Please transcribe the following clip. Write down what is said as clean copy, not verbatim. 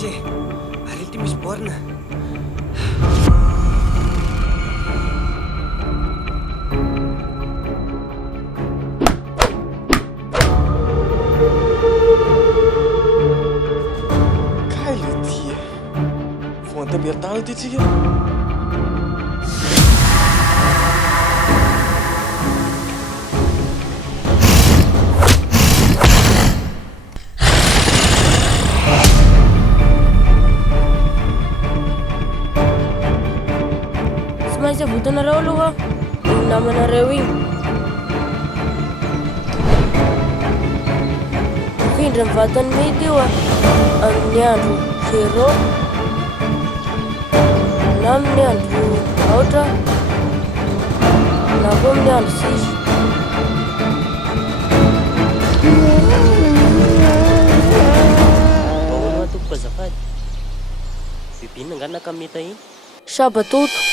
Gasy, ary ty misy borne. Kailo ty voantambian-tany ty tsika. Tsy maintsy avotanareo aloha iny namanareo iny. Mifindra ny vatany mety io amin'ny andro 0 na amin'ny andro 8 na koa amin'ny andro 6. Ahoana tompoko azafady? Biby inona angano ka mety iny? Sabatoto.